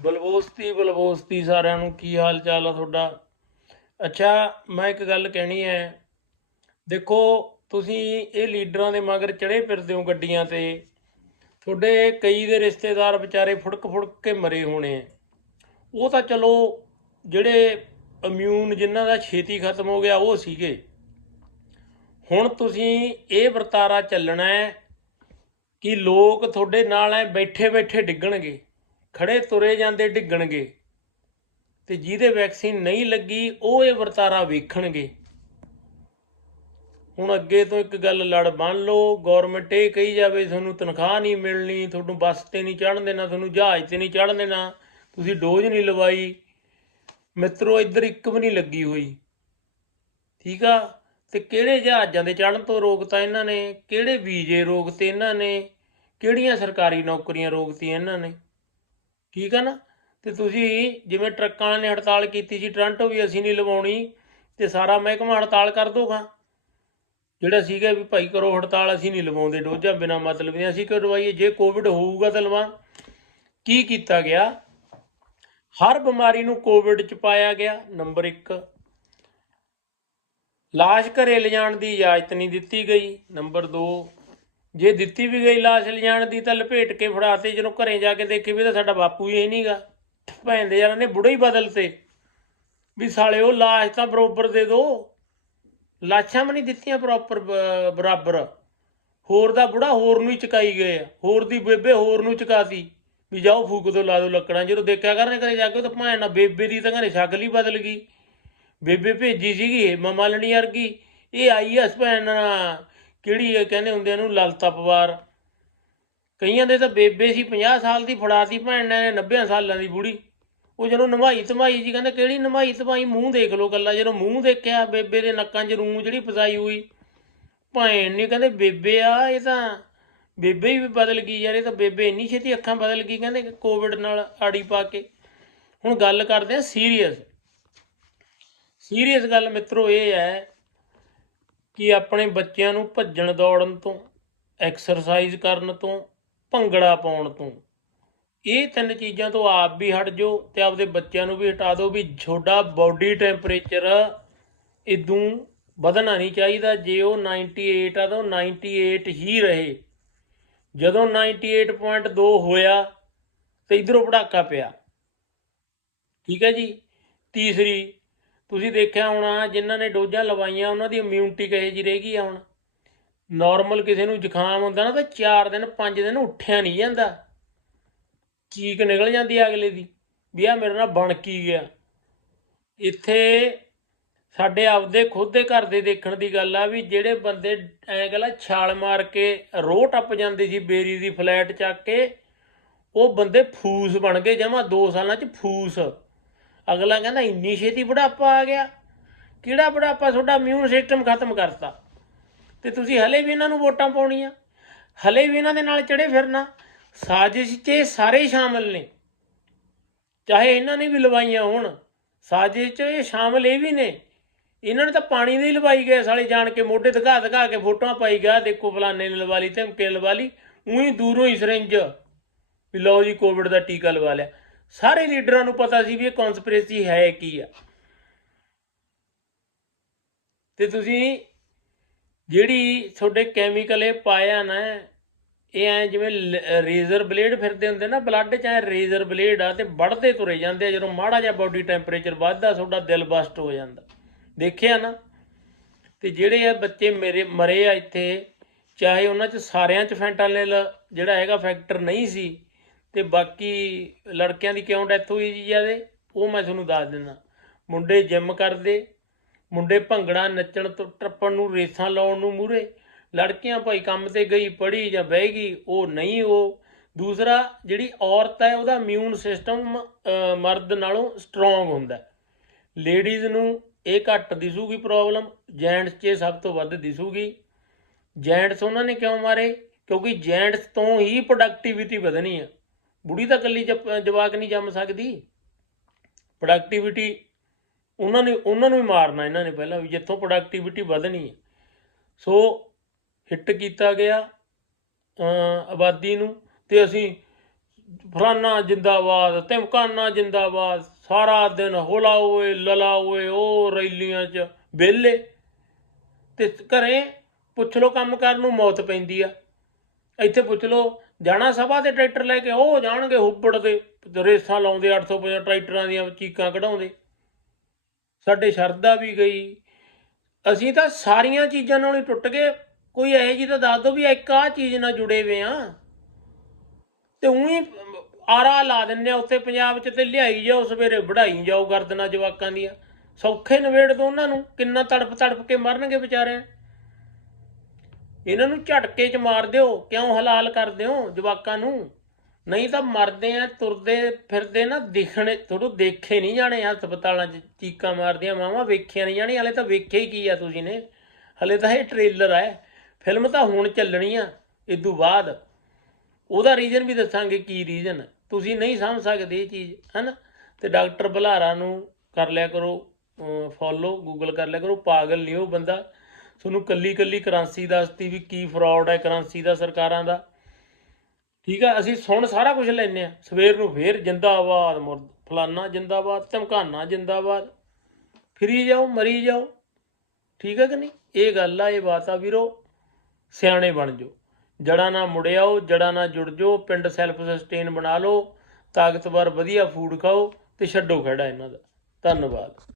ਬਲਬੋਸਤੀ ਬਲਬੋਸਤੀ ਸਾਰਿਆਂ ਨੂੰ ਕੀ ਹਾਲ ਚਾਲ ਆ ਤੁਹਾਡਾ? ਅੱਛਾ, ਮੈਂ ਇੱਕ ਗੱਲ ਕਹਿਣੀ ਹੈ। ਦੇਖੋ, ਤੁਸੀਂ ਇਹ ਲੀਡਰਾਂ ਦੇ ਮਗਰ ਚੜੇ ਫਿਰਦੇ ਹੋ ਗੱਡੀਆਂ ਤੇ। ਤੁਹਾਡੇ ਕਈ ਦੇ ਰਿਸ਼ਤੇਦਾਰ ਵਿਚਾਰੇ ਫੁੜਕ ਫੁੜਕ ਕੇ ਮਰੇ ਹੋਣੇ ਉਹ ਤਾਂ ਚਲੋ, ਜਿਹੜੇ ਇਮਿਊਨ ਜਿਨ੍ਹਾਂ ਦਾ ਛੇਤੀ ਖਤਮ ਹੋ ਗਿਆ, ਉਹ ਸੀਗੇ। ਹੁਣ ਤੁਸੀਂ ਇਹ ਵਰਤਾਰਾ ਚੱਲਣਾ ਹੈ ਕਿ ਲੋਕ ਤੁਹਾਡੇ ਨਾਲ ਐ ਬੈਠੇ ਬੈਠੇ ਡਿੱਗਣਗੇ। ਖੜੇ ਤੁਰੇ ਜਾਂਦੇ ਡਿੱਗਣਗੇ ਤੇ ਜਿਹਦੇ ਵੈਕਸੀਨ ਨਹੀਂ ਲੱਗੀ, ਉਹ ਇਹ ਵਰਤਾਰਾ ਵੇਖਣਗੇ। ਹੁਣ ਅੱਗੇ ਤੋਂ ਇੱਕ ਗੱਲ ਲੜ ਬਣ ਲਓ ਗਵਰਨਮੈਂਟ ਇਹ ਕਹੀ ਜਾਵੇ, ਤੁਹਾਨੂੰ ਤਨਖਾਹ ਨਹੀਂ ਮਿਲਣੀ, ਤੁਹਾਨੂੰ ਬੱਸ ਤੇ ਨਹੀਂ ਚੜ੍ਹਨ ਦੇਣਾ, ਤੁਹਾਨੂੰ ਜਹਾਜ਼ ਤੇ ਨਹੀਂ ਚੜ੍ਹਨ ਦੇਣਾ, ਤੁਸੀਂ ਡੋਜ਼ ਨਹੀਂ ਲਵਾਈ। ਮਿੱਤਰੋ, ਇੱਧਰ ਇੱਕ ਵੀ ਨਹੀਂ ਲੱਗੀ ਹੋਈ। ਠੀਕ ਆ? ਤੇ ਕਿਹੜੇ ਜਹਾਜ਼ਾਂ ਦੇ ਚੜ੍ਹਨ ਤੋਂ ਰੋਕਤਾ ਇਹਨਾਂ ਨੇ? ਕਿਹੜੇ ਵੀਜ਼ੇ ਰੋਕਤੇ ਇਹਨਾਂ ਨੇ? ਕਿਹੜੀਆਂ ਸਰਕਾਰੀ ਨੌਕਰੀਆਂ ਰੋਕਤੀਆਂ ਇਹਨਾਂ ਨੇ? ਠੀਕ ਹੈ ਨਾ? ਤੇ ਤੁਸੀਂ ਜਿਵੇਂ ਟਰੱਕਾਂ ਵਾਲਿਆਂ ਨੇ ਹੜਤਾਲ ਕੀਤੀ ਸੀ, ਟ੍ਰਾਂਟੋ ਵੀ ਅਸੀਂ ਨਹੀਂ ਲਵਾਉਣੀ ਤੇ ਸਾਰਾ ਮਹਿਕਮਾ ਹੜਤਾਲ ਕਰ ਦੋਗਾ। ਜਿਹੜਾ ਸੀਗਾ ਵੀ ਭਾਈ ਕਰੋ ਹੜਤਾਲ, ਅਸੀਂ ਨਹੀਂ ਲਵਾਉਂਦੇ ਡੋਜਾਂ ਬਿਨਾ ਮਤਲਬ ਨਹੀਂ। ਅਸੀਂ ਕਿਉਂ ਲਵਾਈਏ? ਜੇ ਕੋਵਿਡ ਹੋਊਗਾ ਤਾਂ ਲਵਾ। ਕੀ ਕੀਤਾ ਗਿਆ? ਹਰ ਬਿਮਾਰੀ ਨੂੰ ਕੋਵਿਡ ਚ ਪਾਇਆ ਗਿਆ, ਨੰਬਰ 1 ਲਾਸ਼ ਘਰੇ ਲਿਜਾਣ ਦੀ ਇਜਾਜ਼ਤ ਨਹੀਂ ਦਿੱਤੀ ਗਈ, ਨੰਬਰ 2 ਜੇ ਦਿੱਤੀ ਵੀ ਗਈ ਲਾਸ਼ ਲਿਜਾਣ ਦੀ ਤਾਂ ਲਪੇਟ ਕੇ ਫੜਾਤੇ ਜਦੋਂ ਘਰੇ ਜਾ ਕੇ ਦੇਖੇ ਵੀ ਤਾਂ ਸਾਡਾ ਬਾਪੂ ਹੀ ਇਹ ਨਹੀਂਗਾ ਭੈਣ ਦੇ ਯਾਰਾਂ ਨੇ ਬੁੜੇ ਹੀ ਬਦਲਤੇ। ਵੀ ਸਾਲੇ ਉਹ ਲਾਸ਼ ਤਾਂ ਬਰੋਬਰ ਦੇ ਦੋ। ਲਾਸ਼ਾਂ ਵੀ ਨਹੀਂ ਦਿੱਤੀਆਂ ਪ੍ਰੋਪਰ ਬਰਾਬਰ। ਹੋਰ ਦਾ ਬੁੜਾ ਹੋਰ ਨੂੰ ਹੀ ਚਕਾਈ ਗਏ ਆ। ਹੋਰ ਦੀ ਬੇਬੇ ਹੋਰ ਨੂੰ ਚਕਾਤੀ। ਵੀ ਜਾਓ ਫੂਕ ਤੋਂ ਲਾ ਦੋ ਲੱਕੜਾਂ। ਜਦੋਂ ਦੇਖਿਆ ਕਰਨੇ ਘਰੇ ਜਾ ਕੇ ਤਾਂ ਭੈਣ ਨਾਲ ਬੇਬੇ ਦੀ ਤਾਂ ਘਰੇ ਸ਼ਕਲ ਹੀ ਬਦਲ ਗਈ। ਬੇਬੇ ਭੇਜੀ ਸੀਗੀ ਮਮਾਲਣੀ ਵਰਗੀ। ਇਹ ਆਈ ਐਸ ਭੈਣ ਨਾਲ। ਕਿਹੜੀ ਇਹ ਕਹਿੰਦੇ ਹੁੰਦੇ ਇਹਨੂੰ ਲਲਤਾ ਪਵਾਰ। ਕਈਆਂ ਦੇ ਤਾਂ ਬੇਬੇ ਸੀ 50 ਸਾਲ ਦੀ ਫੜਾਤੀ ਭੈਣ ਨੇ 90 ਸਾਲਾਂ ਦੀ ਬੁੜੀ। ਉਹ ਜਦੋਂ ਨਵਾਈ ਧਮਾਈ ਜੀ ਕਹਿੰਦੇ, ਕਿਹੜੀ ਨਮਾਈ ਧਮਾਈ ਮੂੰਹ ਦੇਖ ਲੋ ਕੱਲਾ, ਜਦੋਂ ਮੂੰਹ ਦੇਖਿਆ ਬੇਬੇ ਦੇ ਨੱਕਾਂ 'ਚ ਰੂੰ ਜਿਹੜੀ ਫਸਾਈ ਹੋਈ। ਭੈਣ ਨਹੀਂ ਕਹਿੰਦੇ, ਬੇਬੇ ਆ, ਇਹ ਤਾਂ ਬੇਬੇ ਹੀ ਬਦਲ ਗਈ ਯਾਰ, ਇਹ ਤਾਂ ਬੇਬੇ ਇੰਨੀ ਛੇਤੀ ਅੱਖਾਂ ਬਦਲ ਗਈ ਕਹਿੰਦੇ ਕੋਵਿਡ ਨਾਲ ਆੜੀ ਪਾ ਕੇ। ਹੁਣ ਗੱਲ ਕਰਦੇ ਆ ਸੀਰੀਅਸ ਸੀਰੀਅਸ ਗੱਲ ਮਿੱਤਰੋ ਇਹ ਹੈ ਕਿ ਆਪਣੇ ਬੱਚਿਆਂ ਨੂੰ ਭੱਜਣ ਦੌੜਨ ਤੋਂ ਐਕਸਰਸਾਈਜ਼ ਕਰਨ ਤੋਂ, ਭੰਗੜਾ ਪਾਉਣ ਤੋਂ। ਇਹ ਤਿੰਨ ਚੀਜ਼ਾਂ ਤੋਂ ਆਪ ਵੀ ਹਟ ਜਾਓ ਤੇ ਆਪਦੇ ਬੱਚਿਆਂ ਨੂੰ ਵੀ ਹਟਾ ਦਿਓ ਵੀ ਛੋਡਾ ਬਾਡੀ ਟੈਂਪਰੇਚਰ ਇਦੋਂ ਵਧਣਾ ਨਹੀਂ ਚਾਹੀਦਾ। ਜੇ ਉਹ 98 ਆ ਤਾਂ ਉਹ 98 ਹੀ ਰਹੇ। ਜਦੋਂ 98.2 ਹੋਇਆ ਤੇ ਇਧਰੋਂ ਪੜਾਕਾ ਪਿਆ। ਠੀਕ ਹੈ ਜੀ? ਤੀਸਰੀ ਤੁਸੀਂ ਦੇਖਿਆ ਹੋਣਾ, ਜਿਨ੍ਹਾਂ ਨੇ ਡੋਜ਼ਾਂ ਲਵਾਈਆਂ, ਉਹਨਾਂ ਦੀ ਇਮਿਊਨਿਟੀ ਕਹੇ ਜੀ ਗਈ ਆ ਹੁਣ? ਨਾਰਮਲ ਕਿਸੇ ਨੂੰ ਜ਼ੁਕਾਮ ਹੁੰਦਾ ਨਾ, ਤਾਂ 4 ਦਿਨ 5 ਦਿਨ ਉੱਠਿਆ ਨਹੀਂ ਜਾਂਦਾ। ਚੀਕ ਨਿਕਲ ਜਾਂਦੀ ਆ ਅਗਲੇ ਦੀ, ਵੀ ਆ ਮੇਰੇ ਨਾਲ ਬਣ ਕੀ ਗਿਆ। ਇੱਥੇ ਸਾਡੇ ਆਪਦੇ ਖੁਦ ਦੇ ਘਰ ਦੇ ਦੇਖਣ ਦੀ ਗੱਲ ਆ, ਵੀ ਜਿਹੜੇ ਬੰਦੇ ਐਂ ਕਹਿੰਦਾ ਛਾਲ ਮਾਰ ਕੇ ਰੋਹ ਟੱਪ ਜਾਂਦੇ ਸੀ ਬੇਰੀ ਦੀ ਫਲੈਟ ਚੱਕ ਕੇ, ਉਹ ਬੰਦੇ ਫੂਸ ਬਣ ਗਏ, ਜਮਾ 2 ਸਾਲਾਂ ਚ ਫੂਸ। ਅਗਲਾ ਕਹਿੰਦਾ ਇੰਨੀ ਛੇਤੀ ਬੁਢਾਪਾ ਆ ਗਿਆ। ਕਿਹੜਾ ਬੁਢਾਪਾ? ਤੁਹਾਡਾ ਇਮਿਊਨ ਸਿਸਟਮ ਖਤਮ ਕਰਤਾ। ਤੇ ਤੁਸੀਂ ਹਲੇ ਵੀ ਇਹਨਾਂ ਨੂੰ ਵੋਟਾਂ ਪਾਉਣੀਆਂ। ਹਲੇ ਵੀ ਇਹਨਾਂ ਦੇ ਨਾਲ ਚੜੇ ਫਿਰਨਾ। ਸਾਜ਼ਿਸ਼ 'ਚ ਇਹ ਸਾਰੇ ਸ਼ਾਮਲ ਨੇ। ਚਾਹੇ ਇਹਨਾਂ ਨੇ ਵੀ ਲਵਾਈਆਂ ਹੋਣ। ਸਾਜ਼ਿਸ਼ 'ਚ ਇਹ ਸ਼ਾਮਲ ਇਹ ਵੀ ਨੇ। ਇਹਨਾਂ ਨੇ ਤਾਂ ਪਾਣੀ ਦੇ ਲਵਾਈ ਗਏ ਸਾਲੇ ਜਾਣ ਕੇ। ਮੋਢੇ ਧਕਾ ਦਿਖਾ ਕੇ ਫੋਟੋਆਂ ਪਾਈ ਗਿਆ। ਦੇਖੋ ਫਲਾਣੇ ਨੇ ਲਵਾ ਲਈ ਧਮਕੇ ਲਵਾ ਲਈ। ਉਹੀ ਦੂਰੋਂ ਹੀ ਸਿਰੰਜ ਵੀ ਲਓ ਜੀ ਕੋਵਿਡ ਦਾ ਟੀਕਾ ਲਵਾ ਲਿਆ। ਸਾਰੇ ਲੀਡਰਾਂ ਨੂੰ ਪਤਾ ਸੀ ਵੀ ਇਹ ਕਨਸਪੀਰੇਸੀ ਹੈ ਕੀ ਆ। ਤੇ ਤੁਸੀਂ ਜਿਹੜੀ ਤੁਹਾਡੇ ਕੈਮੀਕਲ ਇਹ ਪਾਇਆ ਨਾ, ਇਹ ਐ ਜਿਵੇਂ ਰੇਜ਼ਰ ਬਲੇਡ ਫਿਰਦੇ ਹੁੰਦੇ ਨਾ ਬਲੱਡ ਚ ਐ ਰੇਜ਼ਰ ਬਲੇਡ ਆ ਤੇ ਵੱਢਦੇ ਤੁਰੇ ਜਾਂਦੇ ਆ, ਜਦੋਂ ਮਾੜਾ ਜਿਹਾ ਬਾਡੀ ਟੈਂਪਰੇਚਰ ਵੱਧਦਾ, ਤੁਹਾਡਾ ਦਿਲ ਬਸਟ ਹੋ ਜਾਂਦਾ। ਦੇਖਿਆ ਨਾ? ਤੇ ਜਿਹੜੇ ਆ ਬੱਚੇ ਮੇਰੇ, ਮਰੇ ਆ ਇੱਥੇ, ਚਾਹੇ ਉਹਨਾਂ ਚ ਸਾਰਿਆਂ ਚ ਫੈਂਟਾਨਿਲ ਜਿਹੜਾ ਹੈਗਾ ਫੈਕਟਰ ਨਹੀਂ ਸੀ ਤੇ ਬਾਕੀ ਲੜਕਿਆਂ ਦੀ ਕਿਉਂ ਡੈਥ ਹੋਈ ਜੀ ਜਿਆਦੇ ਉਹ ਮੈਂ ਤੁਹਾਨੂੰ ਦੱਸ ਦਿੰਦਾ। ਮੁੰਡੇ ਜਿਮ ਕਰਦੇ, ਮੁੰਡੇ ਭੰਗੜਾ ਨੱਚਣ ਤੋਂ ਟੱਪਣ ਨੂੰ, ਰੇਸਾਂ ਲਾਉਣ ਨੂੰ ਮੂਰੇ ਲੜਕੀਆਂ ਭਾਈ ਕੰਮ ਤੇ ਗਈ ਪੜੀ ਜਾਂ ਬਹਿ ਗਈ, ਉਹ ਨਹੀਂ ਉਹ। ਦੂਸਰਾ, ਜਿਹੜੀ ਔਰਤ ਹੈ, ਉਹਦਾ ਇਮਿਊਨ ਸਿਸਟਮ ਮਰਦ ਨਾਲੋਂ ਸਟਰੋਂਗ ਹੁੰਦਾ ਲੇਡੀਜ਼ ਨੂੰ ਇਹ ਘੱਟ ਦਿਸੂਗੀ ਪ੍ਰੋਬਲਮ ਜੈਂਟਸ 'ਚ ਸਭ ਤੋਂ ਵੱਧ ਦਿਸੂਗੀ। ਜੈਂਟਸ ਉਹਨਾਂ ਨੇ ਕਿਉਂ ਮਾਰੇ? ਕਿਉਂਕਿ ਜੈਂਟਸ ਤੋਂ ਹੀ ਪ੍ਰੋਡਕਟਿਵਿਟੀ ਵਧਣੀ ਆ ਬੁੜੀ ਤਾਂ ਇਕੱਲੀ ਜਪ- ਜਵਾਕ ਨਹੀਂ ਜੰਮ ਸਕਦੀ। ਪ੍ਰੋਡਕਟਿਵਿਟੀ ਉਹਨਾਂ ਨੇ ਉਹਨਾਂ ਨੂੰ ਹੀ ਮਾਰਨਾ ਇਹਨਾਂ ਨੇ ਪਹਿਲਾਂ ਵੀ, ਜਿੱਥੋਂ ਪ੍ਰੋਡਕਟਿਵਿਟੀ ਵਧਣੀ ਹੈ। ਸੋ ਹਿੱਟ ਕੀਤਾ ਗਿਆ ਆਬਾਦੀ ਨੂੰ ਤੇ ਅਸੀਂ ਫਰਾਨਾ ਜਿੰਦਾਬਾਦ, ਧਮਕਾਨਾ ਜਿੰਦਾਬਾਦ, ਸਾਰਾ ਦਿਨ ਹੋਲਾ ਹੋਏ, ਲਲਾ ਹੋਏ, ਉਹ ਰੈਲੀਆਂ 'ਚ ਵਿਹਲੇ। ਤੇ ਘਰੇ ਪੁੱਛ ਲੋ ਕੰਮ ਕਰਨ ਨੂੰ ਮੌਤ ਪੈਂਦੀ ਆ। ਇੱਥੇ ਪੁੱਛ ਲੋ ਜਾਣਾ ਸਭਾ ਤੇ ਟਰੈਕਟਰ ਲੈ ਕੇ, ਉਹ ਜਾਣਗੇ ਹੁੱਬੜ ਦੇ ਰੇਸਾਂ ਲਾਉਂਦੇ 850 ਟਰੈਕਟਰਾਂ ਦੀਆਂ ਚੀਕਾਂ ਕਢਾਉਂਦੇ। ਸਾਡੇ ਸ਼ਰਧਾ ਵੀ ਗਈ। ਅਸੀਂ ਤਾਂ ਸਾਰੀਆਂ ਚੀਜ਼ਾਂ ਨਾਲ ਹੀ ਟੁੱਟ ਗਏ। ਕੋਈ ਇਹੋ ਜੀ ਤਾਂ ਦੱਸ ਦੋ ਵੀ ਇੱਕ ਆਹ ਚੀਜ਼ ਨਾਲ ਜੁੜੇ ਵੇ ਆ। ਤੇ ਉਹੀ ਆਰਾ ਲਾ ਦਿੰਨੇ ਆ ਉੱਤੇ ਪੰਜਾਬ 'ਚ ਤੇ ਲਿਆਈ ਜਾਓ, ਸਵੇਰੇ ਵਢਾਈ ਜਾਓ ਗਰਦਨਾ ਜਵਾਕਾਂ ਦੀਆਂ। ਸੌਖੇ ਨਵੇੜ ਦੋ ਉਹਨਾਂ ਨੂੰ, ਕਿੰਨਾ ਤੜਪ ਤੜਪ ਕੇ ਮਰਨਗੇ ਵਿਚਾਰੇ ਇਹਨਾਂ ਨੂੰ ਝਟਕੇ 'ਚ ਮਾਰ ਦਿਓ, ਕਿਉਂ ਹਲਾਲ ਕਰਦੇ ਹੋ ਜਵਾਕਾਂ ਨੂੰ? ਨਹੀਂ ਤਾਂ ਮਰਦੇ ਆ, ਤੁਰਦੇ ਫਿਰਦੇ ਨਾ, ਦਿਖਣੇ ਤੁਹਾਨੂੰ ਦੇਖੇ ਨਹੀਂ ਜਾਣੇ ਹਸਪਤਾਲਾਂ 'ਚ, ਚੀਕਾਂ ਮਾਰਦੀਆਂ ਮਾਵਾਂ, ਵੇਖਿਆ ਨਹੀਂ ਜਾਣੀ ਹਲੇ ਤਾਂ ਵੇਖਿਆ ਹੀ ਕੀ ਆ ਤੁਸੀਂ ਨੇ? ਹਲੇ ਤਾਂ ਇਹ ਟ੍ਰੇਲਰ ਹੈ ਫਿਲਮ ਤਾਂ ਹੁਣ ਚੱਲਣੀ ਆ ਇਦੋਂ ਬਾਅਦ। ਉਹਦਾ ਰੀਜ਼ਨ ਵੀ ਦੱਸਾਂਗੇ ਕੀ ਰੀਜ਼ਨ ਤੁਸੀਂ ਨਹੀਂ ਸਮਝ ਸਕਦੇ ਇਹ ਚੀਜ਼, ਹਨਾ? ਤੇ ਡਾਕਟਰ ਬੁਲਾਰਾ ਨੂੰ ਕਰ ਲਿਆ ਕਰੋ ਫੋਲੋ ਗੂਗਲ ਕਰ ਲਿਆ ਕਰੋ, ਪਾਗਲ ਨਹੀਂ ਉਹ ਬੰਦਾ। ਤੁਹਾਨੂੰ ਕੱਲੀ ਕੱਲੀ ਕਰੰਸੀ ਦੱਸਤੀ ਵੀ ਕੀ ਫਰਾਡ ਹੈ ਕਰੰਸੀ ਦਾ ਸਰਕਾਰਾਂ ਦਾ। ਠੀਕ ਆ, ਅਸੀਂ ਸੁਣ ਸਾਰਾ ਕੁਝ ਲੈਨੇ ਆ। ਸਵੇਰ ਨੂੰ ਫੇਰ ਜਿੰਦਾਬਾਦ ਮੁਰਦ ਫਲਾਨਾ ਜਿੰਦਾਬਾਦ, ਧਮਕਾਨਾ ਜਿੰਦਾਬਾਦ। ਫਿਰੀ ਜਾਓ, ਮਰੀ ਜਾਓ। ਠੀਕ ਹੈ ਕਿ ਨਹੀਂ? ਇਹ ਗੱਲ ਆ, ਇਹ ਬਾਤ ਆ ਵੀਰੋ। ਸਿਆਣੇ ਬਣ ਜਾਓ। ਜੜਾ ਨਾ ਮੁੜਿਆਓ ਜੜਾ ਨਾ ਜੁੜ ਜਾਓ, ਪਿੰਡ ਸੈਲਫ ਸਸਟੇਨ ਬਣਾ ਲਓ, ਤਾਕਤਵਰ ਵਧੀਆ ਫੂਡ ਖਾਓ ਤੇ ਛੱਡੋ ਖੜਾ ਇਹਨਾਂ ਦਾ। ਧੰਨਵਾਦ।